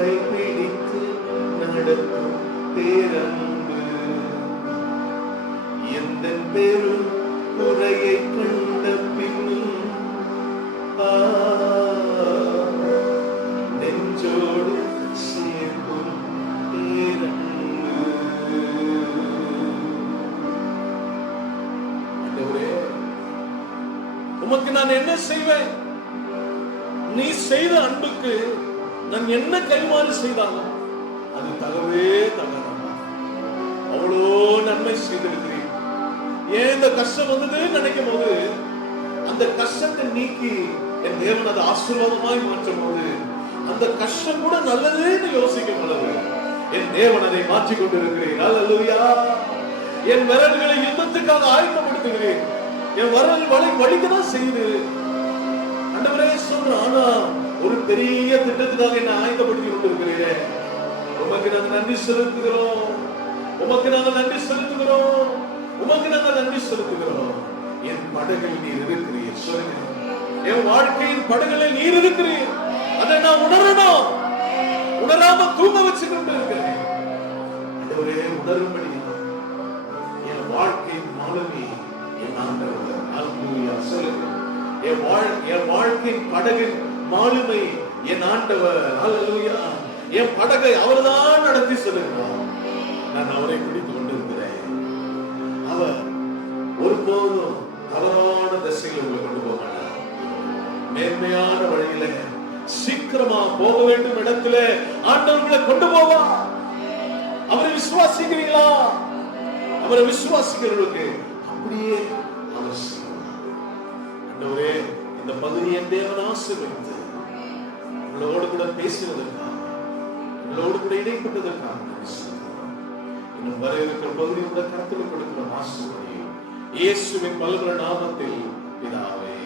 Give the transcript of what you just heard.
கைப்பிடித்து நடத்தும் பேரன்பு. எந்த பெரும் குறையை கண்ட பின்னும் நெஞ்சோடு சேர்க்கும் பேரன்பு. உமக்கு நான் என்ன செய்வேன்? நீ செய்த அன்புக்கு நான் என்ன கைமாறு செய்தாலும் அது தகவே தகதம்மா அவ்வளோ நன்மை செய்திருக்கிறேன். ஏன் இந்த கஷ்டம் வந்ததுன்னு நினைக்கும் போது அந்த கஷ்டத்தை நீக்கி என் தேவன் அதை ஆசீர்வாதமாய் மாற்றும் போது அந்த கஷ்டம் கூட நல்லதுன்னு யோசிக்கும் அளவு என் தேவன் அதை மாற்றிக் கொண்டிருக்கிறேன். அல்லேலூயா. என் விரல்களை யுத்தத்துக்காக ஆயத்தப்படுத்துகிறேன். என் வரல் வலை வலிக்கதான் செய்யுது. ஆண்டவரே சொல்றேன்? ஆனா ஒரு பெரிய திட்டத்துக்காக என்ன ஆயத்தப்படுத்தி கொண்டிருக்கிறீரே. உமக்கு நாங்க நன்றி செலுத்துகிறோம். உமக்கு நாங்க நன்றி செலுத்துகிறோம். உமக்கு நாங்க நன்றி செலுத்துகிறோம். என் படகில் நீர் இருக்கிறீர். சொல்லுங்க. என் வாழ்க்கையின் படகுகளில் நீர் இருக்கிறீர். அதை நான் உணரணும் உணராம தூங்க வச்சு கொண்டு இருக்கிறேன் உணரும்படி என் வாழ்க்கையின் மாலுமி என் வாழ் என் வாழ்க்கையின் படகின் மாலுமை என் ஆண்டவர். அல்லேலூயா என் படகை அவர்தான் நடத்தி செல்கிறார் நான் அவரை பிடித்து கொண்டிருக்கிறேன். அவர் ஒருபோதும் தவறான திசையில் உங்களை கொண்டு போக மாட்டார். மேன்மையான வழியில சீக்கிரமா போக வேண்டும் இடத்துல ஆண்டவர்களை கொண்டு போவா. அவரை விசுவாசிக்கிறீங்களா அவரை விசுவாசிக்கிறவர்களுக்கு அப்படியே ஆண்டவரே இந்த பகுதியை தேவன் ஆசீர்வதித்து உங்களோடு கூட பேசுவதற்காக உங்களோடு கூட இடைப்பட்டதற்காக இன்னும் வர இருக்கிற பகுதி உள்ள கருத்தில் கொடுக்கிற ஆசீர்வதியும் இயேசுவின் பல்வேறு நாமத்தில் பிதாவே.